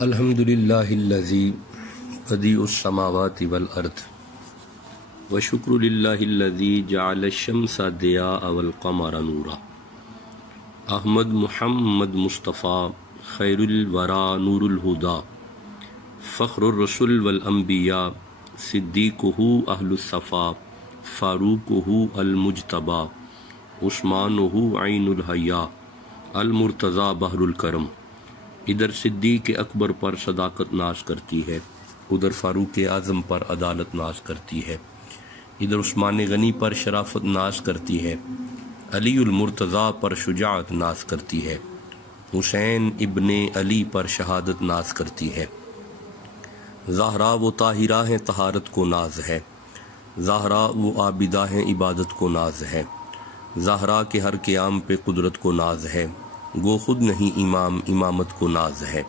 الحمدللہ الذی بدیع السماوات والارض وشکر للہ الذی جعل الشمس ضیاء والقمر نورا. احمد محمد مصطفیٰ خیر الورا نور الہدا فخر الرسل والانبیاء صدیقہ اہل الصفا فاروقہ المجتبی عثمانہ عین الحیا المرتضی بحر الکرم. ادھر صدیق اکبر پر صداقت ناز کرتی ہے، ادھر فاروق اعظم پر عدالت ناز کرتی ہے، ادھر عثمان غنی پر شرافت ناز کرتی ہے، علی المرتضی پر شجاعت ناز کرتی ہے، حسین ابن علی پر شہادت ناز کرتی ہے. زہرا و طاہرہ ہیں طہارت کو ناز ہے، زہرا و عابدہ ہیں عبادت کو ناز ہے، زہرا کے ہر قیام پہ قدرت کو ناز ہے، گو خود نہیں امام امامت کو ناز ہے.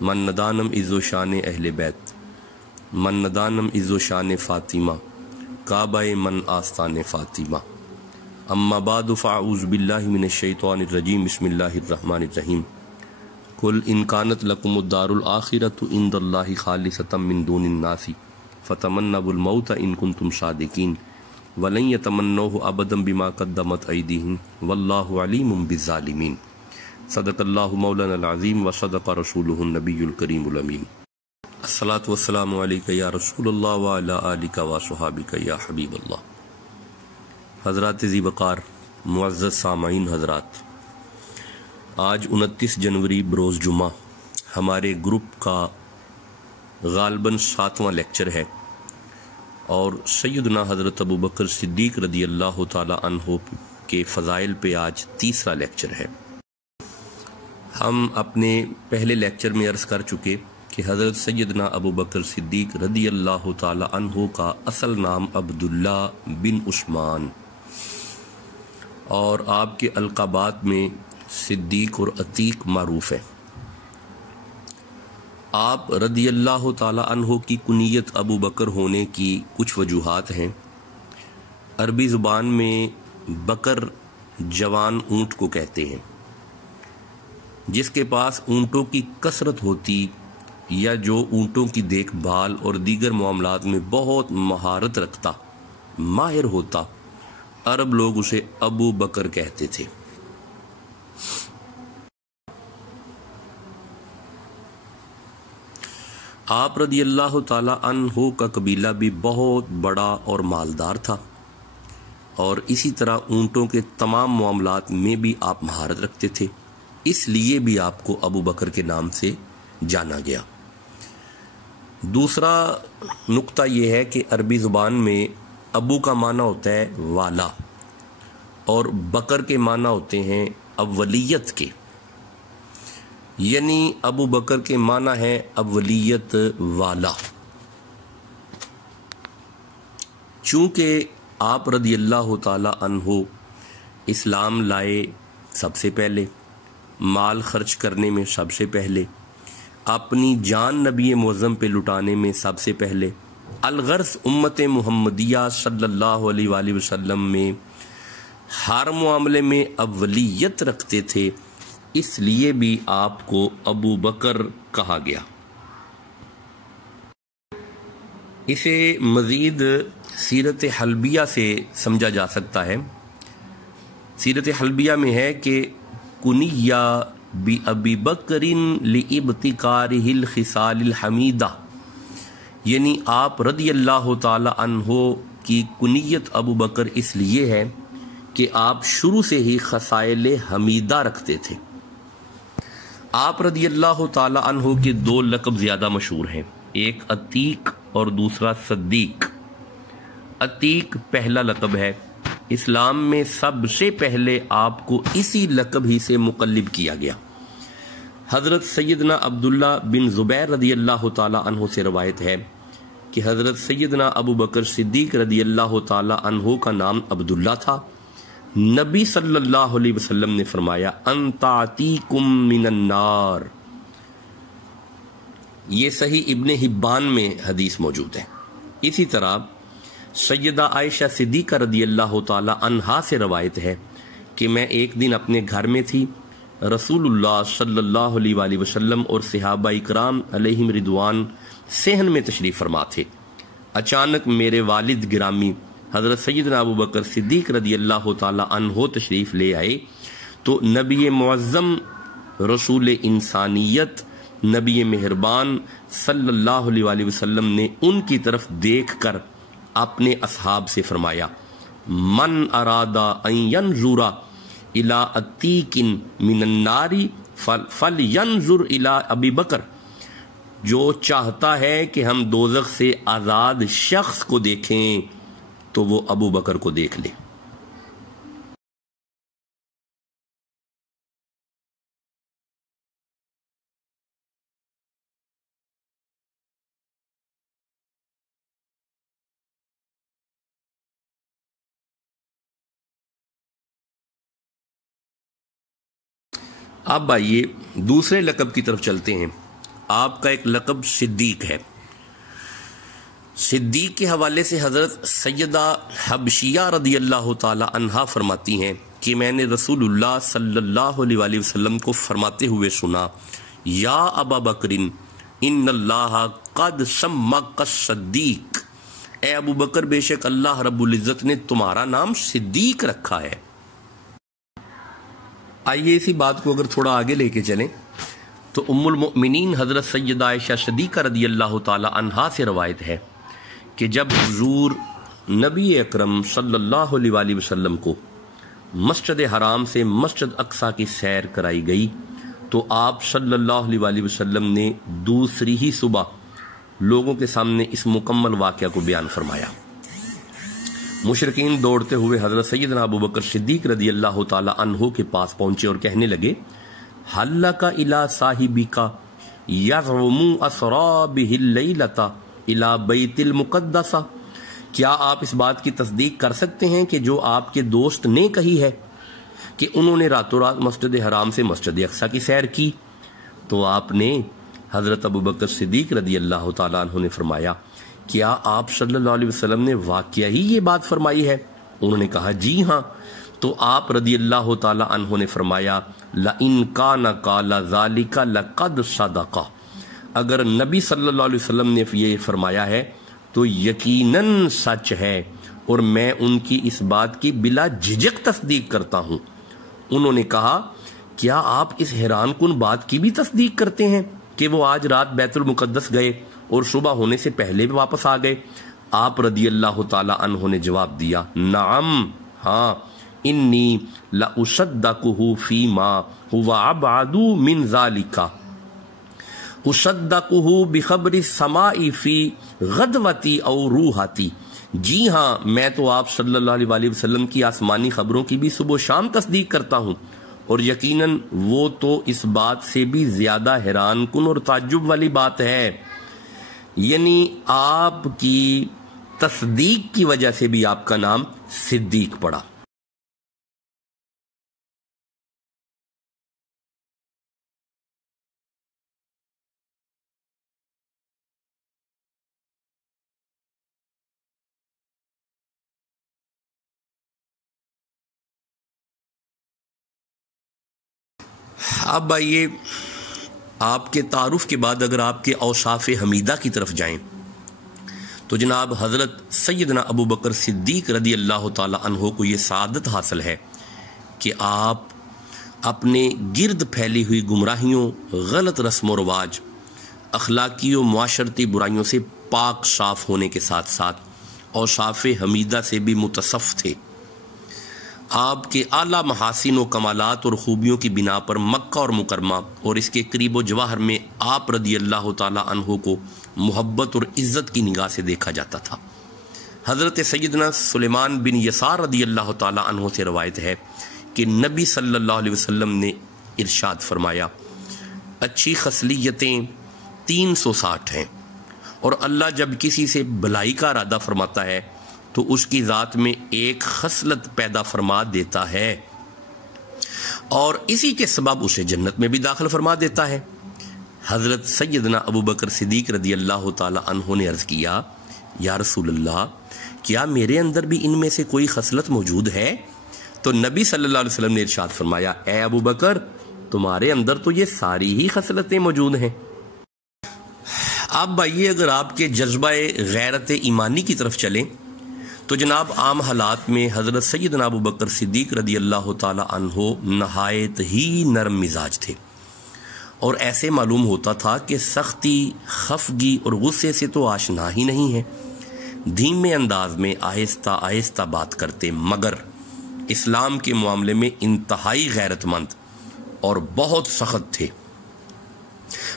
من ندانم عز و شان اہل بیت، من ندانم عز و شان فاطمہ، کعبہ من آستان فاطمہ. اما بعد فاعوذ باللہ من الشیطان الرجیم بسم اللہ الرحمن الرحیم. قل ان کانت لکم الدار الآخرۃ عند اللہ خالصۃ من دون الناس فتمنوا الموت ان کنتم صادقین ولن یتمنوہ ابدا بما قدمت ایدیہم واللہ علیم بالظالمین. صدق اللہ مولانا العظیم وصدق رسولہ النبی الکریم الامین. الصلاۃ والسلام علیک یا رسول اللہ وعلی آلک وصحابک یا حبیب اللہ. حضرات ذی وقار معزز سامعین حضرات، آج 29 جنوری بروز جمعہ ہمارے گروپ کا غالباً 7واں لیکچر ہے اور سیدنا حضرت ابوبکر صدیق رضی اللہ تعالی عنہ کے فضائل پہ آج تیسرا لیکچر ہے. ہم اپنے پہلے لیکچر میں عرض کر چکے کہ حضرت سیدنا ابوبکر صدیق رضی اللہ تعالی عنہ کا اصل نام عبداللہ بن عثمان اور آپ کے القابات میں صدیق اور عتیق معروف ہے. آپ رضی اللہ تعالی عنہ کی کنیت ابو بکر ہونے کی کچھ وجوہات ہیں. عربی زبان میں بکر جوان اونٹ کو کہتے ہیں، جس کے پاس اونٹوں کی کثرت ہوتی یا جو اونٹوں کی دیکھ بھال اور دیگر معاملات میں بہت مہارت رکھتا، ماہر ہوتا، عرب لوگ اسے ابو بکر کہتے تھے. آپ رضی اللہ تعالی عنہ کا قبیلہ بھی بہت بڑا اور مالدار تھا اور اسی طرح اونٹوں کے تمام معاملات میں بھی آپ مہارت رکھتے تھے، اس لیے بھی آپ کو ابو بکر کے نام سے جانا گیا. دوسرا نقطہ یہ ہے کہ عربی زبان میں ابو کا معنی ہوتا ہے والا اور بکر کے معنی ہوتے ہیں اولیت کے، یعنی ابو بکر کے معنی ہے اولیت والا. چونکہ آپ رضی اللہ تعالی عنہ اسلام لائے سب سے پہلے، مال خرچ کرنے میں سب سے پہلے، اپنی جان نبی معظم پہ لٹانے میں سب سے پہلے، الغرض امت محمدیہ صلی اللہ علیہ وآلہ وسلم میں ہر معاملے میں اولیت رکھتے تھے، اس لیے بھی آپ کو ابو بکر کہا گیا. اسے مزید سیرت حلبیہ سے سمجھا جا سکتا ہے. سیرت حلبیہ میں ہے کہ کنیہ بی بکر لابتکارہ الخصال الحمیدہ، یعنی آپ رضی اللہ تعالی عنہ کی کنیت ابو بکر اس لیے ہے کہ آپ شروع سے ہی خصائل حمیدہ رکھتے تھے. آپ رضی اللہ تعالی عنہ کے دو لقب زیادہ مشہور ہیں، ایک عتیق اور دوسرا صدیق. عتیق پہلا لقب ہے، اسلام میں سب سے پہلے آپ کو اسی لقب ہی سے مقلب کیا گیا. حضرت سیدنا عبداللہ بن زبیر رضی اللہ تعالی عنہ سے روایت ہے کہ حضرت سیدنا ابو بکر صدیق رضی اللہ تعالی عنہ کا نام عبداللہ تھا. نبی صلی اللہ علیہ وسلم نے فرمایا انت عتیقم من النار. یہ صحیح ابن حبان میں حدیث موجود ہے. اسی طرح سیدہ عائشہ صدیقہ رضی اللہ تعالی عنہا سے روایت ہے کہ میں ایک دن اپنے گھر میں تھی، رسول اللہ صلی اللہ علیہ وآلہ وسلم اور صحابہ اکرام علیہم رضوان صحن میں تشریف فرما تھے۔ اچانک میرے والد گرامی حضرت سیدنا ابو بکر صدیق رضی اللہ تعالی عنہ تشریف لے آئے تو نبی معظم رسول انسانیت نبی مہربان صلی اللہ علیہ وآلہ وسلم نے ان کی طرف دیکھ کر اپنے اصحاب سے فرمایا، من ارادہ ان ینظر الی عتیق من النار فلینظر الی ابی بکر، جو چاہتا ہے کہ ہم دوزخ سے آزاد شخص کو دیکھیں تو وہ ابو بکر کو دیکھ لے۔ اب آئیے دوسرے لقب کی طرف چلتے ہیں۔ آپ کا ایک لقب صدیق ہے۔ صدیق کے حوالے سے حضرت سیدہ حبشیہ رضی اللہ تعالی عنہا فرماتی ہیں کہ میں نے رسول اللہ صلی اللہ علیہ وآلہ وسلم کو فرماتے ہوئے سنا، یا ابا بکر ان اللہ قد سمک الصدیق، اے ابو بکر بے شک اللہ رب العزت نے تمہارا نام صدیق رکھا ہے۔ آئیے اسی بات کو اگر تھوڑا آگے لے کے چلیں تو ام المؤمنین حضرت سیدہ عائشہ صدیقہ رضی اللہ تعالی عنہا سے روایت ہے کہ جب حضور نبی اکرم صلی اللہ علیہ وآلہ وسلم کو مسجد حرام سے مسجد اقصیٰ کی سیر کرائی گئی تو آپ صلی اللہ علیہ وآلہ وسلم نے دوسری ہی صبح لوگوں کے سامنے اس مکمل واقعہ کو بیان فرمایا۔ مشرکین دوڑتے ہوئے حضرت سیدنا ابو بکر صدیق رضی اللہ تعالی عنہ کے پاس پہنچے اور کہنے لگے، حل لک الی صاحبک یزعم اسری بہ اللیلۃ الی بیت المقدس، کیا آپ اس بات کی تصدیق کر سکتے ہیں کہ جو آپ کے دوست نے کہی ہے کہ انہوں نے راتوں رات مسجد حرام سے مسجد اقصیٰ کی سیر کی؟ تو آپ نے حضرت ابو بکر صدیق رضی اللہ تعالیٰ عنہ نے فرمایا، کیا آپ صلی اللہ علیہ وسلم نے واقعہ ہی یہ بات فرمائی ہے؟ انہوں نے کہا جی ہاں۔ تو آپ رضی اللہ تعالی عنہ نے فرمایا، لَإِن كَانَ قَالَ ذَلِكَ لَقَدْ صَدَقَ، اگر نبی صلی اللہ علیہ وسلم نے یہ فرمایا ہے تو یقیناً سچ ہے اور میں ان کی اس بات کی بلا جھجک تصدیق کرتا ہوں۔ انہوں نے کہا، کیا آپ اس حیران کن بات کی بھی تصدیق کرتے ہیں کہ وہ آج رات بیت المقدس گئے اور صبح ہونے سے پہلے بھی واپس آ گئے؟ آپ رضی اللہ تعالی عنہ نے جواب دیا، نعم، ہاں، انی لأصدقہ فیما هو ابعد من ذالک، اصدقہ بخبر السماء فی غدوتی او روحتی، جی ہاں، میں تو آپ صلی اللہ علیہ وآلہ وسلم کی آسمانی خبروں کی بھی صبح و شام تصدیق کرتا ہوں، اور یقیناً وہ تو اس بات سے بھی زیادہ حیران کن اور تعجب والی بات ہے، یعنی آپ کی تصدیق کی وجہ سے بھی آپ کا نام صدیق پڑا۔ اب آئیے آپ کے تعارف کے بعد اگر آپ کے اوصاف حمیدہ کی طرف جائیں تو جناب حضرت سیدنا ابو بکر صدیق رضی اللہ تعالی عنہ کو یہ سعادت حاصل ہے کہ آپ اپنے گرد پھیلی ہوئی گمراہیوں، غلط رسم و رواج، اخلاقی و معاشرتی برائیوں سے پاک صاف ہونے کے ساتھ ساتھ اوصاف حمیدہ سے بھی متصف تھے۔ آپ کے اعلیٰ محاسن و کمالات اور خوبیوں کی بنا پر مکہ اور مکرمہ اور اس کے قریب و جواہر میں آپ رضی اللہ تعالی عنہ کو محبت اور عزت کی نگاہ سے دیکھا جاتا تھا۔ حضرت سیدنا سلیمان بن یسار رضی اللہ تعالی عنہ سے روایت ہے کہ نبی صلی اللہ علیہ وسلم نے ارشاد فرمایا، اچھی خصلیتیں 360 ہیں، اور اللہ جب کسی سے بھلائی کا ارادہ فرماتا ہے تو اس کی ذات میں ایک خصلت پیدا فرما دیتا ہے اور اسی کے سبب اسے جنت میں بھی داخل فرما دیتا ہے۔ حضرت سیدنا ابو بکر صدیق رضی اللہ تعالی عنہ نے عرض کیا، یا رسول اللہ، کیا میرے اندر بھی ان میں سے کوئی خصلت موجود ہے؟ تو نبی صلی اللہ علیہ وسلم نے ارشاد فرمایا، اے ابو بکر، تمہارے اندر تو یہ ساری ہی خصلتیں موجود ہیں۔ اب آئیے اگر آپ کے جذبہ غیرت ایمانی کی طرف چلیں تو جناب عام حالات میں حضرت سیدنا ابو بکر صدیق رضی اللہ تعالی عنہ نہایت ہی نرم مزاج تھے، اور ایسے معلوم ہوتا تھا کہ سختی، خفگی اور غصے سے تو آشنا ہی نہیں ہے۔ دھیمے انداز میں آہستہ آہستہ بات کرتے، مگر اسلام کے معاملے میں انتہائی غیرت مند اور بہت سخت تھے۔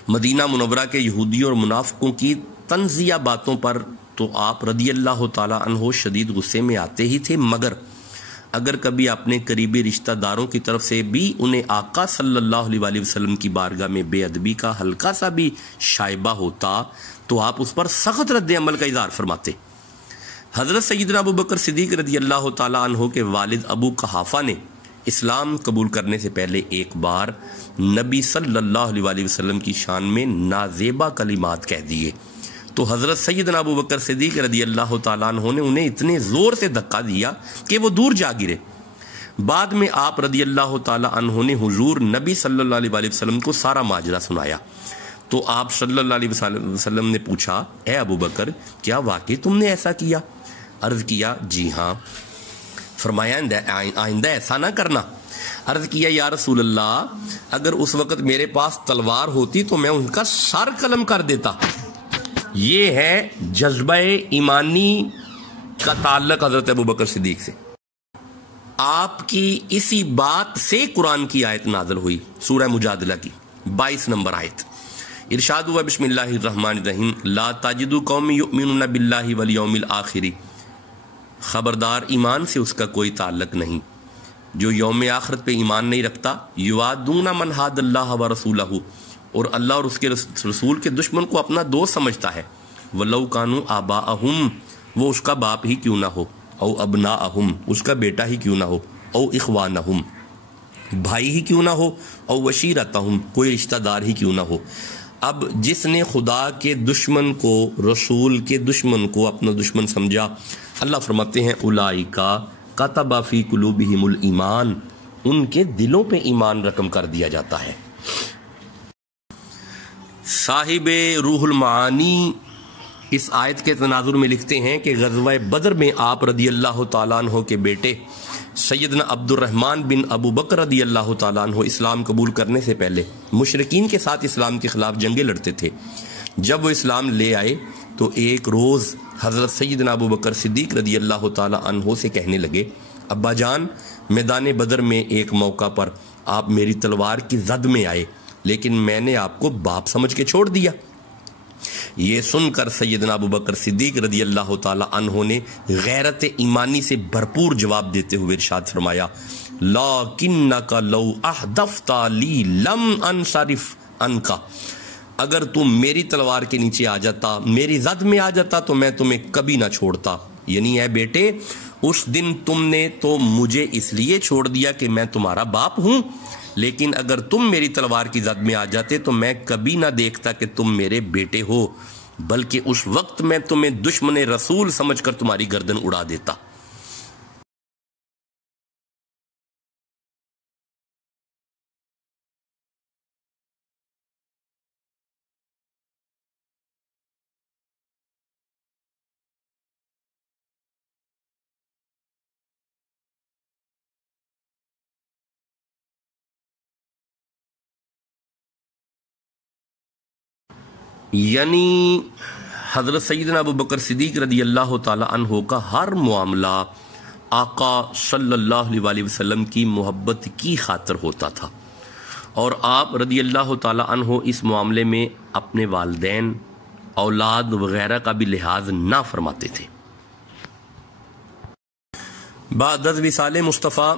مدینہ منورہ کے یہودی اور منافقوں کی طنزیہ باتوں پر تو آپ رضی اللہ تعالی عنہ شدید غصے میں آتے ہی تھے، مگر اگر کبھی اپنے قریبی رشتہ داروں کی طرف سے بھی انہیں آقا صلی اللہ علیہ وآلہ وسلم کی بارگاہ میں بے ادبی کا ہلکا سا بھی شائبہ ہوتا تو آپ اس پر سخت رد عمل کا اظہار فرماتے۔ حضرت سیدنا ابو بکر صدیق رضی اللہ تعالی عنہ کے والد ابو قحافہ نے اسلام قبول کرنے سے پہلے ایک بار نبی صلی اللہ علیہ وآلہ وسلم کی شان میں نازیبا کلمات کہہ دیے تو حضرت سیدنا ابو بکر صدیق رضی اللہ تعالیٰ عنہ نے انہیں اتنے زور سے دھکا دیا کہ وہ دور جا گرے۔ بعد میں آپ رضی اللہ تعالیٰ عنہ نے حضور نبی صلی اللہ علیہ وآلہ وسلم کو سارا ماجرا سنایا تو آپ صلی اللہ علیہ وسلم نے پوچھا، اے ابو بکر کیا واقعی تم نے ایسا کیا؟ عرض کیا جی ہاں۔ فرمایا آئندہ ایسا نہ کرنا۔ عرض کیا یا رسول اللہ اگر اس وقت میرے پاس تلوار ہوتی تو میں ان کا سر قلم کر دیتا۔ یہ ہے جذبہ ایمانی کا تعلق حضرت ابو بکر صدیق سے۔ آپ کی اسی بات سے قرآن کی آیت نازل ہوئی، سورہ مجادلہ کی 22 نمبر آیت۔ ارشاد ہوا بسم اللہ الرحمن الرحیم لا تجد قوم یؤمنون باللہ والیوم الآخر، خبردار ایمان سے اس کا کوئی تعلق نہیں جو یوم آخرت پہ ایمان نہیں رکھتا، یوادون من حاد اللہ ورسولہ، اور اللہ اور اس کے رسول کے دشمن کو اپنا دوست سمجھتا ہے، وَلَوْ كَانُوا آبَاءَهُمْ، وہ اس کا باپ ہی کیوں نہ ہو، او ابناءہم، اس کا بیٹا ہی کیوں نہ ہو، او اخوانہم، بھائی ہی کیوں نہ ہو، او وشیرتہم، کوئی رشتہ دار ہی کیوں نہ ہو۔ اب جس نے خدا کے دشمن کو، رسول کے دشمن کو اپنا دشمن سمجھا، اللہ فرماتے ہیں اولئک کتب فی قلوبہم الایمان، ان کے دلوں پہ ایمان رقم کر دیا جاتا ہے۔ صاحب روح المعانی اس آیت کے تناظر میں لکھتے ہیں کہ غزوہ بدر میں آپ رضی اللہ تعالیٰ عنہ کے بیٹے سیدنا عبد الرحمن بن ابو بکر رضی اللہ تعالیٰ عنہ اسلام قبول کرنے سے پہلے مشرکین کے ساتھ اسلام کے خلاف جنگیں لڑتے تھے۔ جب وہ اسلام لے آئے تو ایک روز حضرت سیدنا ابو بکر صدیق رضی اللہ تعالیٰ عنہ سے کہنے لگے، ابا جان میدان بدر میں ایک موقع پر آپ میری تلوار کی زد میں آئے لیکن میں نے آپ کو باپ سمجھ کے چھوڑ دیا۔ یہ سن کر سیدنا ابو بکر صدیق رضی اللہ تعالی عنہ نے غیرت ایمانی سے بھرپور جواب دیتے ہوئے ارشاد فرمایا، لَكِنَّكَ لَوْ أَحْدَفْتَ لِي لَمْ أَنْصَرِفْ عَنْكَ، اگر تم میری تلوار کے نیچے آ جاتا، میری زد میں آ جاتا تو میں تمہیں کبھی نہ چھوڑتا۔ یعنی اے بیٹے اس دن تم نے تو مجھے اس لیے چھوڑ دیا کہ میں تمہارا باپ ہوں، لیکن اگر تم میری تلوار کی زد میں آ جاتے تو میں کبھی نہ دیکھتا کہ تم میرے بیٹے ہو، بلکہ اس وقت میں تمہیں دشمن رسول سمجھ کر تمہاری گردن اڑا دیتا۔ یعنی حضرت سیدنا ابو بکر صدیق رضی اللہ تعالی عنہ کا ہر معاملہ آقا صلی اللہ علیہ وآلہ وسلم کی محبت کی خاطر ہوتا تھا، اور آپ رضی اللہ تعالی عنہ اس معاملے میں اپنے والدین، اولاد وغیرہ کا بھی لحاظ نہ فرماتے تھے۔ بعد از وصال مصطفیٰ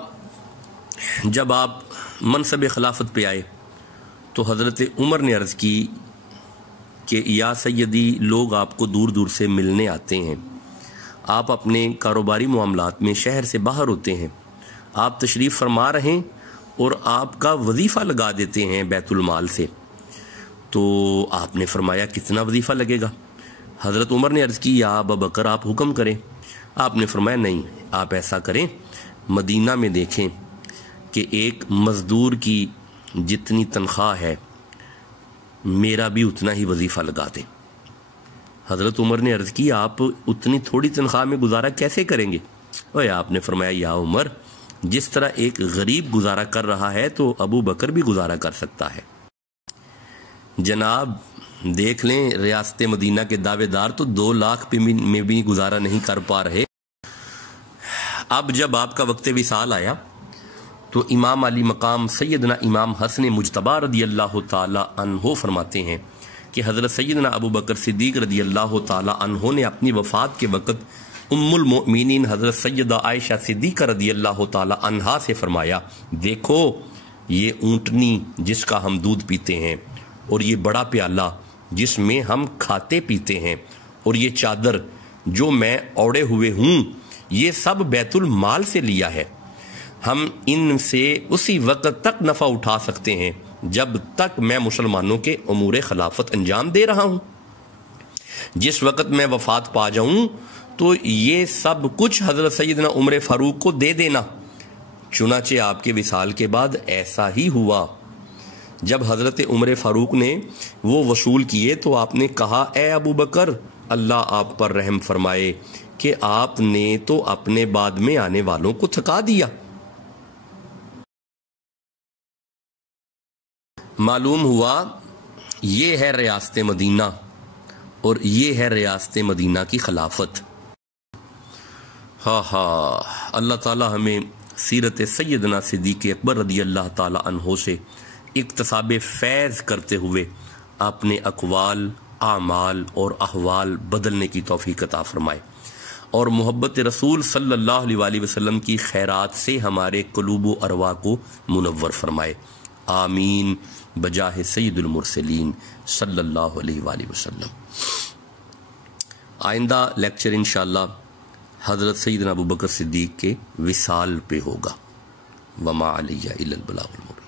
جب آپ منصب خلافت پہ آئے تو حضرت عمر نے عرض کی کہ یا سیدی لوگ آپ کو دور دور سے ملنے آتے ہیں، آپ اپنے کاروباری معاملات میں شہر سے باہر ہوتے ہیں، آپ تشریف فرما رہے ہیں اور آپ کا وظیفہ لگا دیتے ہیں بیت المال سے۔ تو آپ نے فرمایا کتنا وظیفہ لگے گا؟ حضرت عمر نے عرض کی یا ابا بکر آپ حکم کریں۔ آپ نے فرمایا نہیں، آپ ایسا کریں، مدینہ میں دیکھیں کہ ایک مزدور کی جتنی تنخواہ ہے میرا بھی اتنا ہی وظیفہ لگا دیں۔ حضرت عمر نے عرض کی آپ اتنی تھوڑی تنخواہ میں گزارا کیسے کریں گے؟ اور آپ نے فرمایا یا عمر جس طرح ایک غریب گزارا کر رہا ہے تو ابو بکر بھی گزارا کر سکتا ہے۔ جناب دیکھ لیں ریاست مدینہ کے دعوے دار تو 2 لاکھ میں بھی گزارا نہیں کر پا رہے۔ اب جب آپ کا وقت وصال آیا تو امام علی مقام سیدنا امام حسن مجتبی رضی اللہ تعالی عنہ فرماتے ہیں کہ حضرت سیدنا ابو بکر صدیق رضی اللہ تعالی عنہ نے اپنی وفات کے وقت ام المؤمنین حضرت سیدہ عائشہ صدیقہ رضی اللہ تعالی عنہا سے فرمایا دیکھو یہ اونٹنی جس کا ہم دودھ پیتے ہیں اور یہ بڑا پیالہ جس میں ہم کھاتے پیتے ہیں اور یہ چادر جو میں اوڑے ہوئے ہوں یہ سب بیت المال سے لیا ہے۔ ہم ان سے اسی وقت تک نفع اٹھا سکتے ہیں جب تک میں مسلمانوں کے امور خلافت انجام دے رہا ہوں۔ جس وقت میں وفات پا جاؤں تو یہ سب کچھ حضرت سیدنا عمر فاروق کو دے دینا۔ چنانچہ آپ کے وصال کے بعد ایسا ہی ہوا۔ جب حضرت عمر فاروق نے وہ وصول کیے تو آپ نے کہا اے ابو بکر اللہ آپ پر رحم فرمائے کہ آپ نے تو اپنے بعد میں آنے والوں کو تھکا دیا۔ معلوم ہوا یہ ہے ریاست مدینہ اور یہ ہے ریاست مدینہ کی خلافت۔ اللہ تعالی ہمیں سیرت سیدنا صدیق اکبر رضی اللہ تعالی عنہ سے اکتساب فیض کرتے ہوئے اپنے اقوال، اعمال اور احوال بدلنے کی توفیق عطا فرمائے اور محبت رسول صلی اللہ علیہ وآلہ وسلم کی خیرات سے ہمارے قلوب و ارواح کو منور فرمائے۔ آمین بجاہ سید المرسلین صلی اللہ علیہ وآلہ وسلم۔ آئندہ لیکچر انشاءاللہ حضرت سیدنا ابو بکر صدیق کے وصال پہ ہوگا۔ وما علیہ الا البلاغ المبین۔